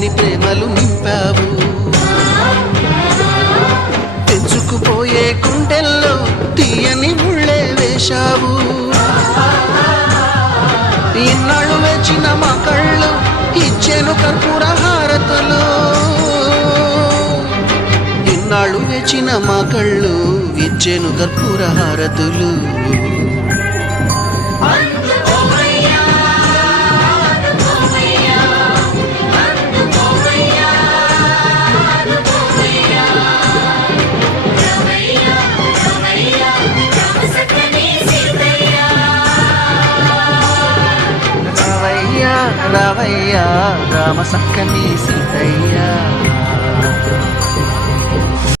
తీయని ప్రేమలు నింపావు. తెంచుకుపోయే గుండెల్లో తీయని ముళ్ళే వేశావు. ఇన్నాళ్ళు వేచిన మా కళ్ళు ఇచ్చెను కర్పూర హారతులు. ఇన్నాళ్ళు వేచిన మా కళ్ళు ఇచ్చెను కర్పూర హారతులు. రావయ్యా రామ సక్కని సీతయ్యా.